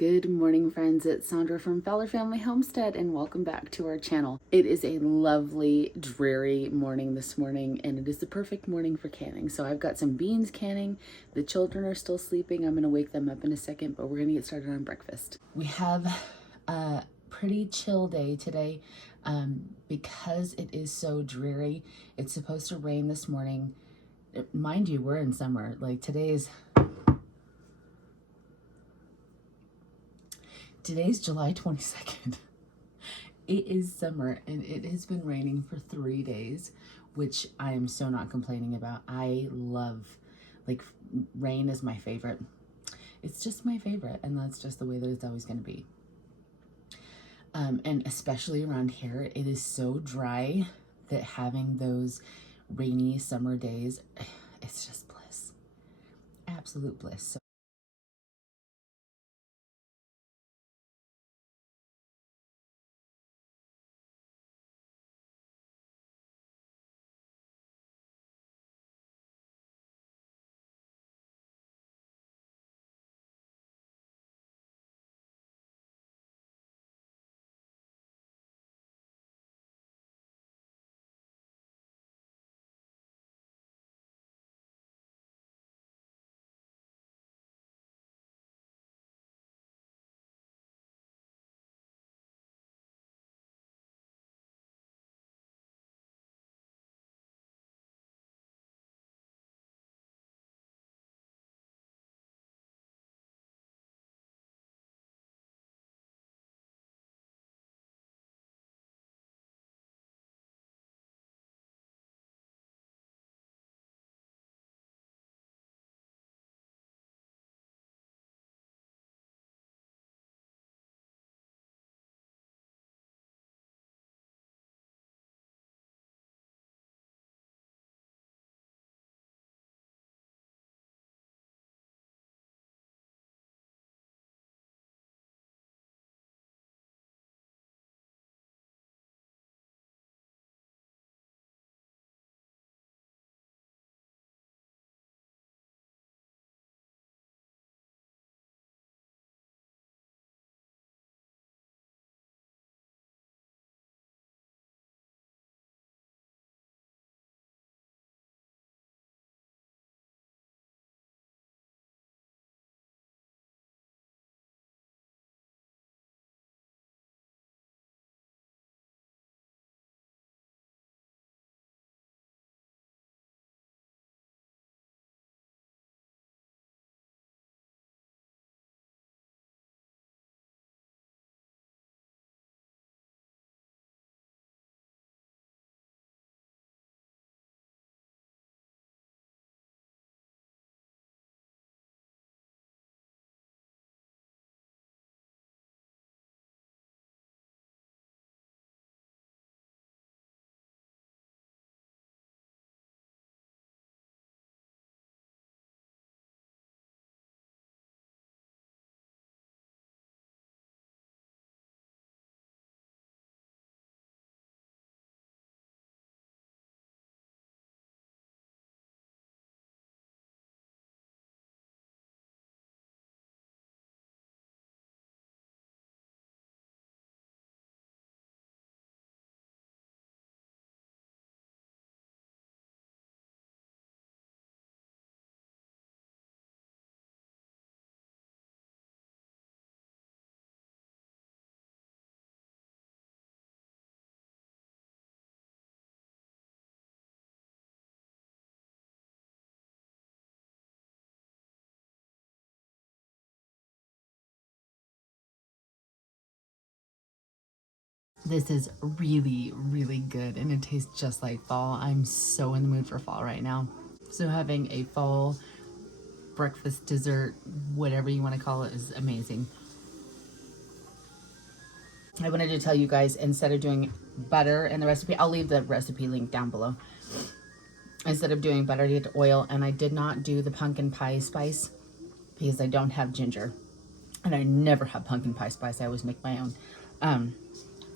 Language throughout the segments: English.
Good morning, friends. It's Sandra from Fowler Family Homestead, and welcome back to our channel. It is a lovely, dreary morning this morning, and it is the perfect morning for canning. So I've got some beans canning. The children are still sleeping. I'm going to wake them up in a second, but we're going to get started on breakfast. We have a pretty chill day today because it is so dreary. It's supposed to rain this morning. Mind you, we're in summer. Like Today's July 22nd. It is summer and it has been raining for 3 days, which I am so not complaining about. I love, rain is my favorite. It's just my favorite, and that's just the way that it's always going to be. And especially around here, it is so dry that having those rainy summer days, it's just bliss. Absolute bliss. So this is really, really good, and it tastes just like fall. I'm so in the mood for fall right now. So having a fall breakfast, dessert, whatever you want to call it, is amazing. I wanted to tell you guys, instead of doing butter in the recipe, I'll leave the recipe link down below. Instead of doing butter, I did oil, and I did not do the pumpkin pie spice because I don't have ginger. And I never have pumpkin pie spice. I always make my own.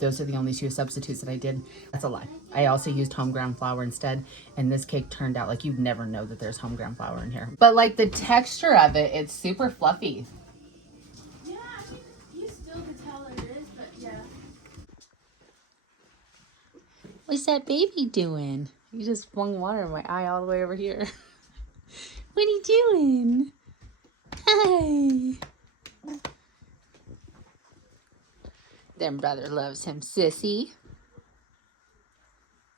Those are the only two substitutes that I did. That's a lie. I also used home ground flour instead, and this cake turned out like you'd never know that there's home ground flour in here. But like the texture of it, it's super fluffy. What's that baby doing? You just flung water in my eye all the way over here. What are you doing? Hi. Then brother loves him, sissy.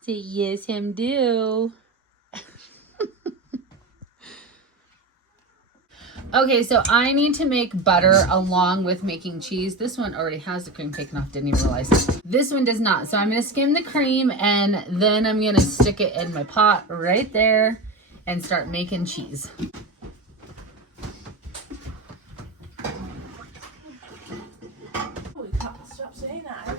Say yes, him do. Okay, so I need to make butter along with making cheese. This one already has the cream taken off, didn't even realize. This one does not. So I'm going to skim the cream and then I'm going to stick it in my pot right there and start making cheese. Stop saying that.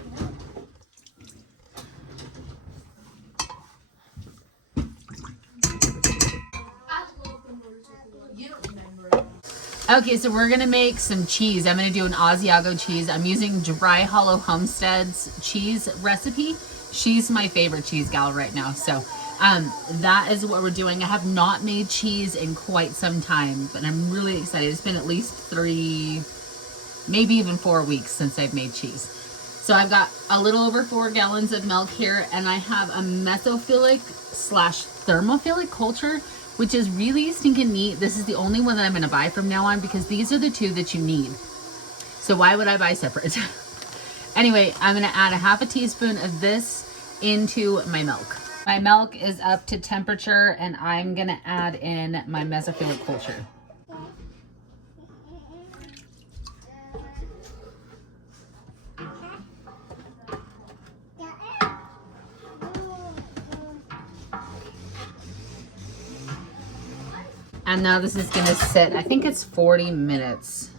Okay, so we're gonna make some cheese. I'm gonna do an Asiago cheese. I'm using Dry Hollow Homestead's cheese recipe. She's my favorite cheese gal right now. So that is what we're doing. I have not made cheese in quite some time, but I'm really excited. It's been at least 3, maybe even 4 weeks since I've made cheese. So I've got a little over 4 gallons of milk here, and I have a mesophilic / thermophilic culture, which is really stinking neat. This is the only one that I'm gonna buy from now on because these are the 2 that you need. So why would I buy separate? Anyway, I'm gonna add a ½ teaspoon of this into my milk. My milk is up to temperature and I'm gonna add in my mesophilic culture. And now this is gonna sit, I think it's 40 minutes.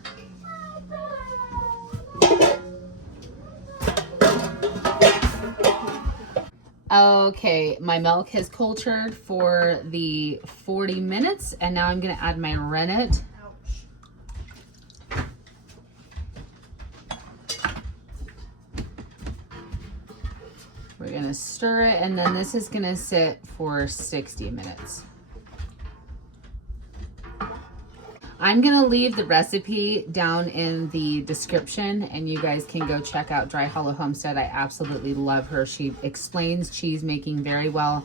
Okay, my milk has cultured for the 40 minutes and now I'm gonna add my rennet. We're gonna stir it and then this is gonna sit for 60 minutes. I'm gonna leave the recipe down in the description and you guys can go check out Dry Hollow Homestead. I absolutely love her. She explains cheese making very well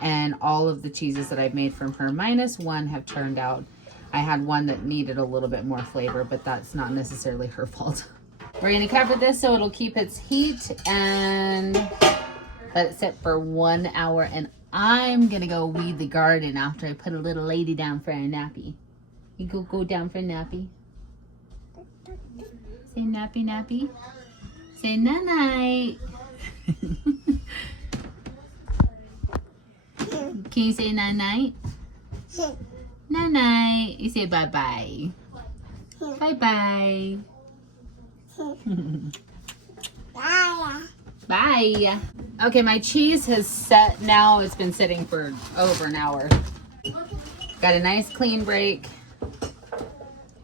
and all of the cheeses that I've made from her minus one have turned out. I had one that needed a little bit more flavor, but that's not necessarily her fault. We're gonna cover this so it'll keep its heat and let it sit for 1 hour, and I'm gonna go weed the garden after I put a little lady down for a nappy. You go down for a nappy. Say nappy nappy. Say night. Can you say night night? Night night. You say bye bye. Bye bye. Bye. Okay, my cheese has set now. It's been sitting for over an hour. Got a nice clean break.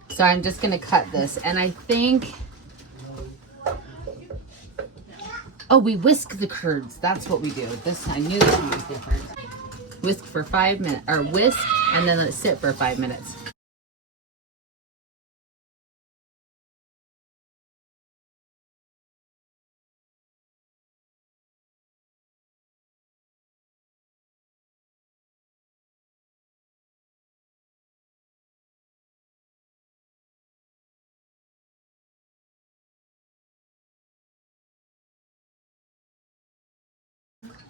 So I'm just gonna cut this, and I think, oh, we whisk the curds. That's what we do. This, I knew this one was different. Whisk for 5 minutes, or whisk, and then let it sit for 5 minutes.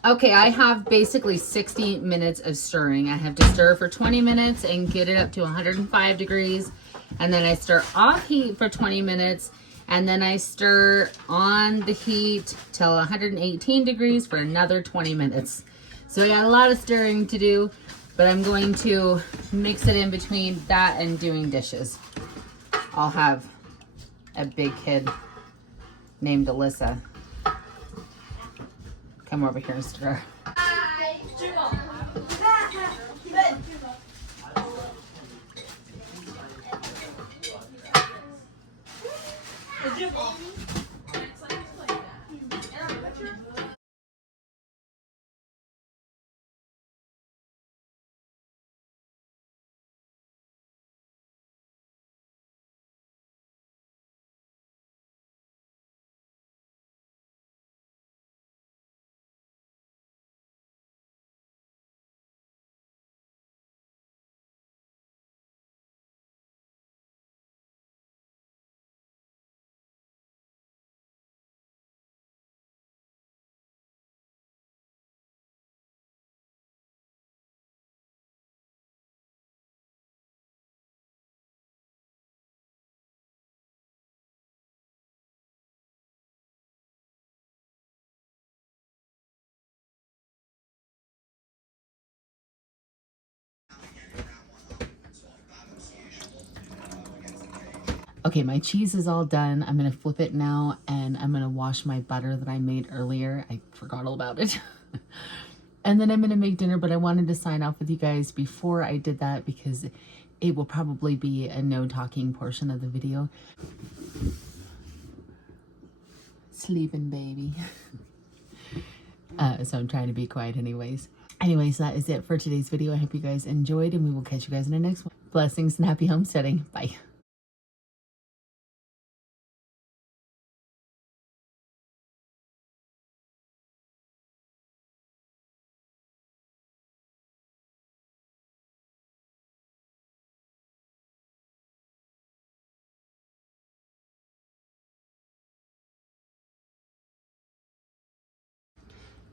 Okay, I have basically 60 minutes of stirring. I have to stir for 20 minutes and get it up to 105 degrees. And then I stir off heat for 20 minutes. And then I stir on the heat till 118 degrees for another 20 minutes. So I got a lot of stirring to do, but I'm going to mix it in between that and doing dishes. I'll have a big kid named Alyssa come over here and stir. Okay, my cheese is all done. I'm gonna flip it now, and I'm gonna wash my butter that I made earlier. I forgot all about it. And then I'm gonna make dinner, but I wanted to sign off with you guys before I did that because it will probably be a no talking portion of the video. Sleeping baby. So I'm trying to be quiet anyways. Anyways, that is it for today's video. I hope you guys enjoyed, and we will catch you guys in the next one. Blessings and happy homesteading. Bye.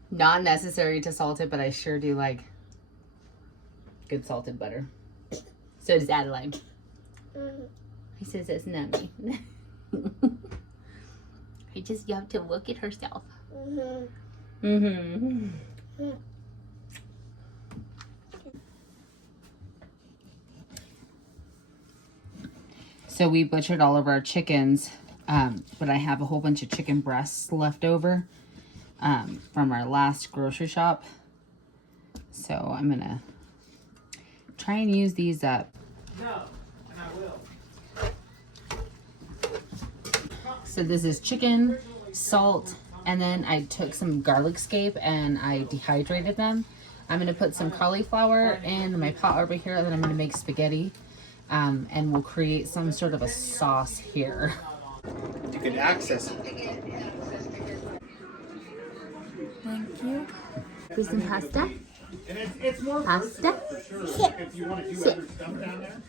Not necessary to salt it, but I sure do like good salted butter. So does Adeline. He says it's nummy. I just have to look at herself. So we butchered all of our chickens, but I have a whole bunch of chicken breasts left over from our last grocery shop. So I'm gonna try and use these up. No, and I will. So this is chicken, salt, and then I took some garlic scape and I dehydrated them. I'm gonna put some cauliflower in my pot over here, and then I'm gonna make spaghetti, and we'll create some sort of a sauce here. You can access it. Thank you. For some pasta. And it's more Pasta. for sure. If you want to do other stuff down there.